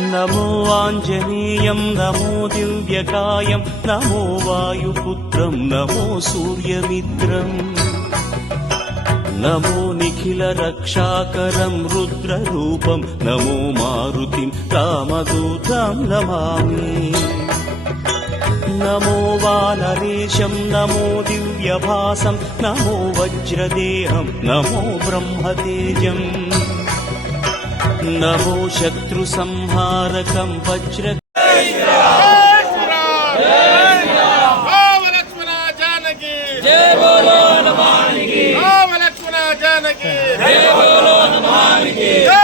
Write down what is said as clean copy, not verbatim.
नमो आञ्जनेयं नमो दिव्यकायं नमो वायुपुत्रं नमो सूर्यमित्रम् नमो निखिलरक्षाकरं रुद्ररूपं नमो मारुतिं रामदूतं नमामि नमो वानरेशं नमो दिव्यभासं नमो वज्रदेहं नमो ब्रह्मतेजम् नमो शत्रुसंहारकं वज्र जय बोलो हनुमान की।